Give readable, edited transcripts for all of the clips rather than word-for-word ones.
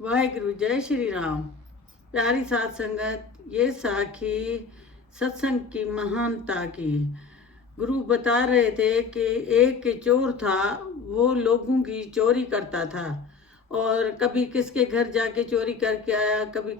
वाहिगुरु जय श्री राम। प्यारी साध संगत, ये साखी सत्संग की महानता की। गुरु बता रहे थे कि एक चोर था, वो लोगों की चोरी करता था और कभी किसके घर जाके चोरी करके आया, कभी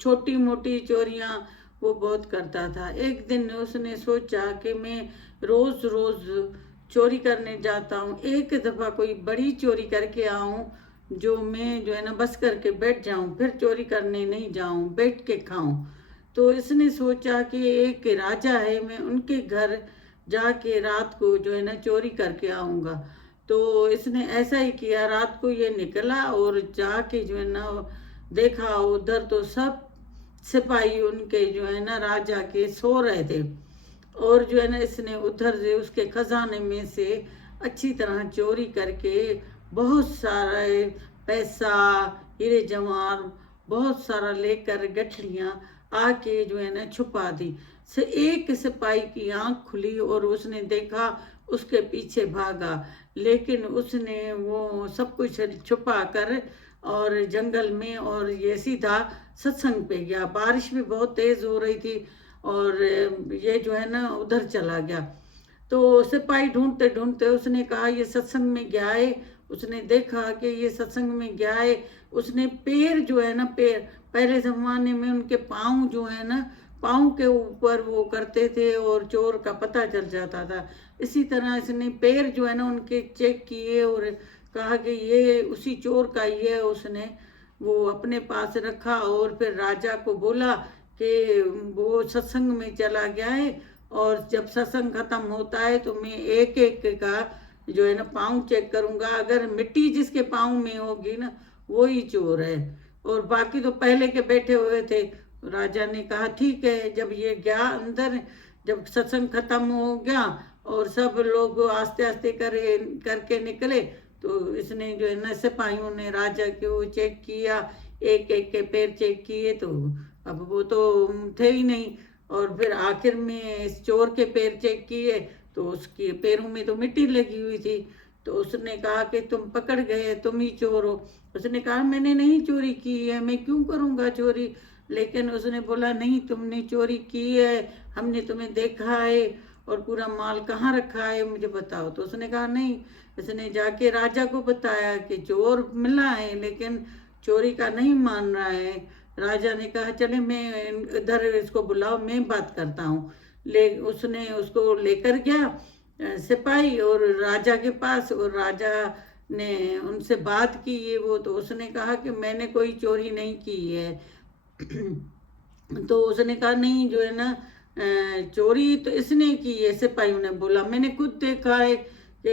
छोटी मोटी चोरियां वो बहुत करता था। एक दिन उसने सोचा कि मैं रोज रोज चोरी करने जाता हूँ, एक दफ़ा कोई बड़ी चोरी करके आऊँ जो मैं जो है ना बस करके बैठ जाऊं, फिर चोरी करने नहीं जाऊं, बैठ के खाऊं। तो इसने सोचा कि एक राजा है, मैं उनके घर जाके रात को जो है ना चोरी करके आऊंगा। तो इसने ऐसा ही किया। रात को ये निकला और जाके जो है ना देखा उधर तो सब सिपाही उनके जो है ना राजा के सो रहे थे और जो है ना इसने उधर से उसके खजाने में से अच्छी तरह चोरी करके बहुत सारा पैसा, हीरे जवाहर बहुत सारा लेकर गठरियाँ आके जो है ना छुपा दी। से एक सिपाही की आंख खुली और उसने देखा, उसके पीछे भागा, लेकिन उसने वो सब कुछ छुपा कर और जंगल में और ये सीधा सत्संग पे गया। बारिश भी बहुत तेज हो रही थी और ये जो है ना उधर चला गया। तो सिपाही ढूंढते ढूंढते उसने कहा ये सत्संग में गया है। उसने देखा कि ये सत्संग में गया है। उसने पैर जो है ना, पैर पहले जमाने में उनके पाँव जो है ना, पाँव के ऊपर वो करते थे और चोर का पता चल जाता था। इसी तरह इसने पैर जो है ना उनके चेक किए और कहा कि ये उसी चोर का ही है। उसने वो अपने पास रखा और फिर राजा को बोला कि वो सत्संग में चला गया है और जब सत्संग खत्म होता है तो मैं एक एक का जो है ना पाँव चेक करूंगा, अगर मिट्टी जिसके पाँव में होगी ना वो ही चोर है, और बाकी तो पहले के बैठे हुए थे। राजा ने कहा ठीक है। जब ये गया अंदर, जब सत्संग खत्म हो गया और सब लोग आस्ते आस्ते करके निकले, तो इसने जो है ना सिपाहियों ने राजा के वो चेक किया, एक एक के पैर चेक किए, तो अब वो तो थे ही नहीं। और फिर आखिर में इस चोर के पैर चेक किए तो उसके पैरों में तो मिट्टी लगी हुई थी। तो उसने कहा कि तुम पकड़ गए, तुम ही चोर हो। उसने कहा मैंने नहीं चोरी की है, मैं क्यों करूँगा चोरी। लेकिन उसने बोला नहीं, तुमने चोरी की है, हमने तुम्हें देखा है, और पूरा माल कहाँ रखा है मुझे बताओ। तो उसने कहा नहीं। इसने जाके राजा को बताया कि चोर मिला है लेकिन चोरी का नहीं मान रहा है। राजा ने कहा चले मैं इधर इसको बुलाओ, मैं बात करता हूँ। ले उसने उसको लेकर गया सिपाही और राजा के पास, और राजा ने उनसे बात की ये वो। तो उसने कहा कि मैंने कोई चोरी नहीं की है। तो उसने कहा नहीं जो है ना चोरी तो इसने की है। सिपाहियों ने बोला मैंने खुद देखा है कि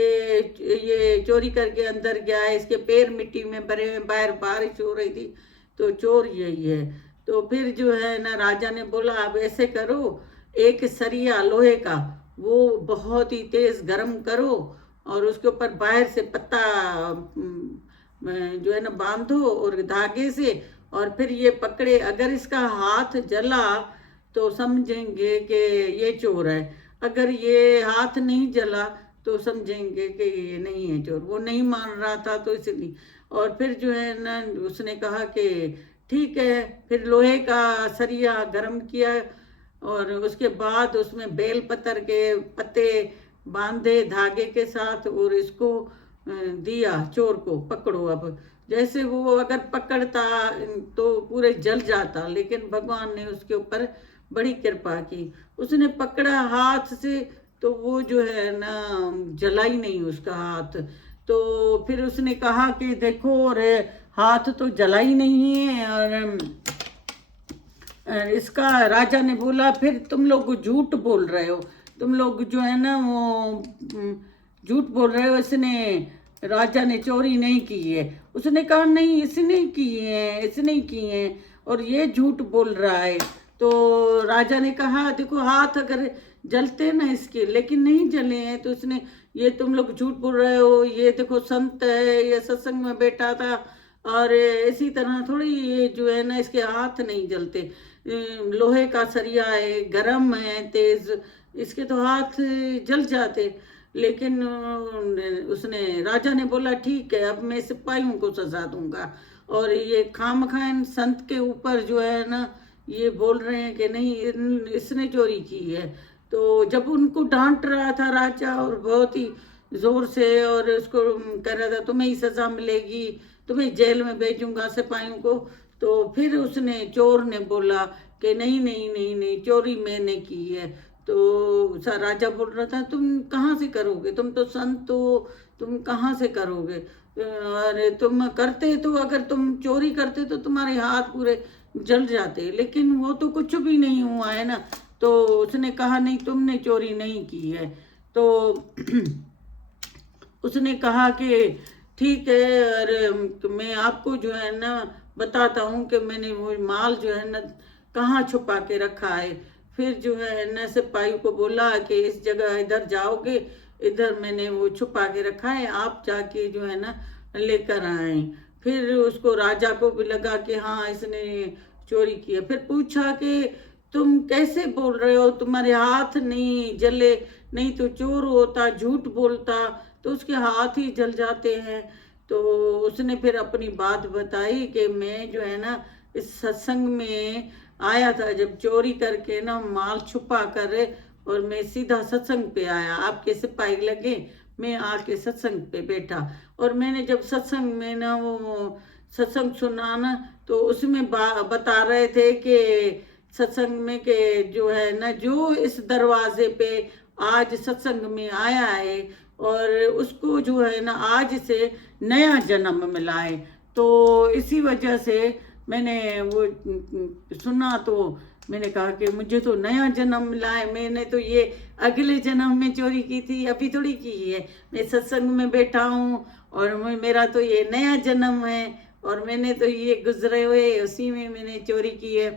ये चोरी करके अंदर गया है, इसके पैर मिट्टी में भरे हुए, बाहर बारिश हो रही थी, तो चोर यही है। तो फिर जो है ना राजा ने बोला अब ऐसे करो, एक सरिया लोहे का वो बहुत ही तेज गरम करो और उसके ऊपर बाहर से पत्ता जो है ना बांधो और धागे से, और फिर ये पकड़े। अगर इसका हाथ जला तो समझेंगे कि ये चोर है, अगर ये हाथ नहीं जला तो समझेंगे कि ये नहीं है चोर। वो नहीं मान रहा था तो इसलिए। और फिर जो है ना उसने कहा कि ठीक है। फिर लोहे का सरिया गरम किया और उसके बाद उसमें बेल पत्तर के पत्ते बांधे धागे के साथ और इसको दिया चोर को, पकड़ो अब। जैसे वो अगर पकड़ता तो पूरे जल जाता, लेकिन भगवान ने उसके ऊपर बड़ी कृपा की। उसने पकड़ा हाथ से तो वो जो है ना जला ही नहीं उसका हाथ। तो फिर उसने कहा कि देखो रे, हाथ तो जला ही नहीं है। और इसका राजा ने बोला फिर तुम लोग झूठ बोल रहे हो, तुम लोग जो है ना वो झूठ बोल रहे हो, इसने राजा ने चोरी नहीं की है। उसने कहा नहीं इसने की है, इसने ही की है और ये झूठ बोल रहा है। तो राजा ने कहा देखो हाथ अगर जलते ना इसके, लेकिन नहीं जले हैं। तो उसने ये तुम लोग झूठ बोल रहे हो, ये देखो संत है, ये सत्संग में बैठा था और इसी तरह थोड़ी ये जो है ना इसके हाथ नहीं जलते, लोहे का सरिया है, गरम है तेज, इसके तो हाथ जल जाते। लेकिन उसने राजा ने बोला ठीक है अब मैं सिपाहियों को सजा दूंगा। और ये खामखा इन संत के ऊपर जो है ना ये बोल रहे हैं कि नहीं इसने चोरी की है। तो जब उनको डांट रहा था राजा और बहुत ही जोर से और उसको कह रहा था तुम्हें ही सजा मिलेगी, तुम्हें जेल में भेजूंगा सिपाहियों को, तो फिर उसने चोर ने बोला कि नहीं नहीं नहीं नहीं चोरी मैंने की है। तो राजा बोल रहा था तुम कहाँ से करोगे, तुम तो संत हो, तुम कहाँ से करोगे, अरे तुम करते तो अगर तुम चोरी करते तो तुम्हारे हाथ पूरे जल जाते, लेकिन वो तो कुछ भी नहीं हुआ है ना। तो उसने कहा नहीं तुमने चोरी नहीं की है। तो उसने कहा कि ठीक है, अरे मैं आपको जो है ना बताता हूँ कि मैंने वो माल जो है ना कहाँ छुपा के रखा है। फिर जो है ना सिपाही को बोला कि इस जगह इधर जाओगे, इधर मैंने वो छुपा के रखा है, आप जाके जो है ना लेकर आए। फिर उसको राजा को भी लगा कि हाँ इसने चोरी किया। फिर पूछा कि तुम कैसे बोल रहे हो, तुम्हारे हाथ नहीं जले, नहीं तो चोर होता झूठ बोलता तो उसके हाथ ही जल जाते हैं। तो उसने फिर अपनी बात बताई कि मैं जो है ना इस सत्संग में आया था जब चोरी करके ना माल छुपा कर, और मैं सीधा सत्संग पे आया, आपके सिपाही लगे, मैं आके सत्संग पे बैठा। और मैंने जब सत्संग में ना वो सत्संग सुना ना तो उसमें बता रहे थे कि सत्संग में के जो है ना जो इस दरवाजे पे आज सत्संग में आया है और उसको जो है ना आज से नया जन्म मिला है। तो इसी वजह से मैंने वो सुना, तो मैंने कहा कि मुझे तो नया जन्म मिला है, मैंने तो ये अगले जन्म में चोरी की थी, अभी थोड़ी की है, मैं सत्संग में बैठा हूँ और मेरा तो ये नया जन्म है और मैंने तो ये गुजरे हुए उसी में मैंने चोरी की है।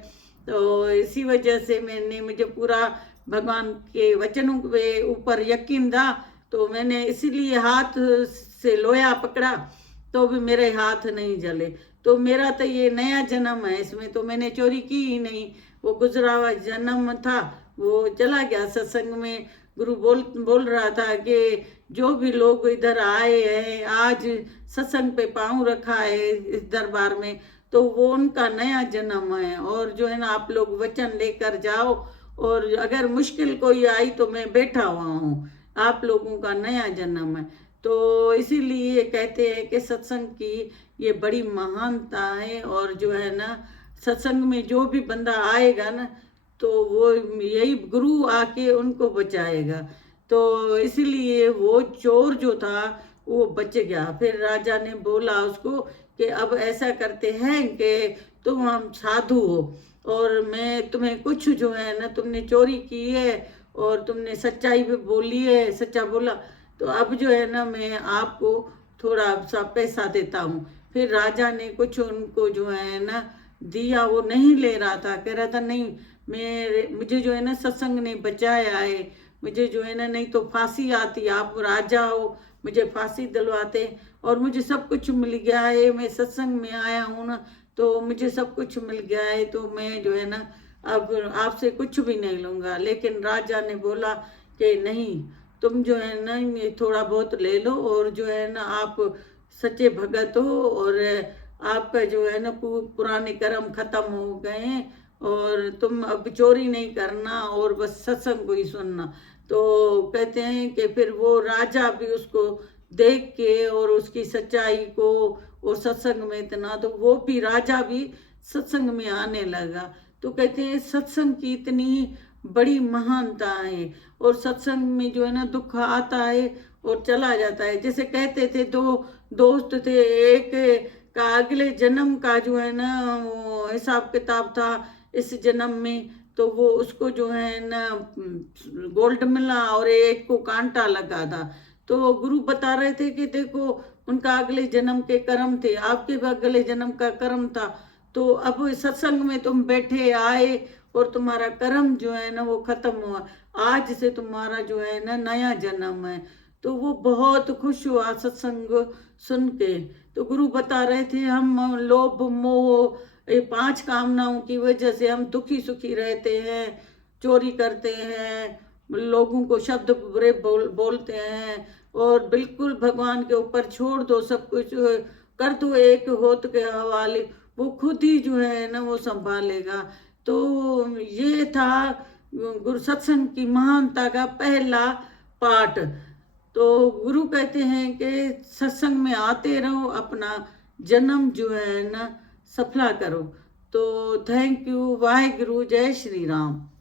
तो इसी वजह से मैंने मुझे पूरा भगवान के वचनों के ऊपर यकीन था, तो मैंने इसीलिए हाथ से लोया पकड़ा तो भी मेरे हाथ नहीं जले। तो मेरा तो ये नया जन्म है, इसमें तो मैंने चोरी की ही नहीं, वो गुजरा हुआ जन्म था वो चला गया। सत्संग में गुरु बोल रहा था कि जो भी लोग इधर आए हैं आज सत्संग पे पाँव रखा है इस दरबार में, तो वो उनका नया जन्म है। और जो है ना आप लोग वचन लेकर जाओ, और अगर मुश्किल कोई आई तो मैं बैठा हुआ हूँ, आप लोगों का नया जन्म है। तो इसीलिए कहते हैं कि सत्संग की ये बड़ी महानता है, और जो है ना सत्संग में जो भी बंदा आएगा ना तो वो यही गुरु आके उनको बचाएगा। तो इसीलिए वो चोर जो था वो बच गया। फिर राजा ने बोला उसको कि अब ऐसा करते हैं कि तुम हम साधु हो और मैं तुम्हें कुछ जो है ना तुमने चोरी की है और तुमने सच्चाई भी बोली है, सच्चा बोला, तो अब जो है ना मैं आपको थोड़ा सा पैसा देता हूँ। फिर राजा ने कुछ उनको जो है ना दिया, वो नहीं ले रहा था, कह रहा था नहीं मेरे मुझे जो है ना सत्संग ने बचाया है, मुझे जो है ना नहीं तो फांसी आती, आप राजा हो मुझे फांसी दिलवाते, और मुझे सब कुछ मिल गया है, मैं सत्संग में आया हूँ ना तो मुझे सब कुछ मिल गया है, तो मैं जो है ना अब आपसे कुछ भी नहीं लूँगा। लेकिन राजा ने बोला कि नहीं, तुम जो है ना ये थोड़ा बहुत ले लो, और जो है ना आप सच्चे भगत हो और आपका जो है ना पुराने कर्म खत्म हो गए हैं, और तुम अब चोरी नहीं करना और बस सत्संग को ही सुनना। तो कहते हैं कि फिर वो राजा भी उसको देख के और उसकी सच्चाई को और सत्संग में इतना, तो वो भी राजा भी सत्संग में आने लगा। तो कहते हैं सत्संग की इतनी बड़ी महानता है, और सत्संग में जो है ना दुख आता है और चला जाता है। जैसे कहते थे दो दोस्त थे, एक का अगले जन्म का जो है ना वो हिसाब किताब था इस जन्म में, तो वो उसको जो है ना गोल्ड मिला और एक को कांटा लगा था। तो गुरु बता रहे थे कि देखो उनका अगले जन्म के कर्म थे, आपके भी अगले जन्म का कर्म था, तो अब सत्संग में तुम बैठे आए और तुम्हारा कर्म जो है ना वो खत्म हुआ, आज से तुम्हारा जो है ना नया जन्म है। तो वो बहुत खुश हुआ सत्संग सुन के। तो गुरु बता रहे थे हम लोभ मोह ये 5 कामनाओं की वजह से हम दुखी सुखी रहते हैं, चोरी करते हैं, लोगों को शब्द बुरे बोलते हैं, और बिल्कुल भगवान के ऊपर छोड़ दो सब कुछ, कर दो एक होत के हवाले, वो खुद ही जो है ना वो संभालेगा। तो ये था गुरु सत्संग की महानता का पहला पाठ। तो गुरु कहते हैं कि सत्संग में आते रहो, अपना जन्म जो है ना सफला करो। तो थैंक यू। वाहिगुरु। जय श्री राम।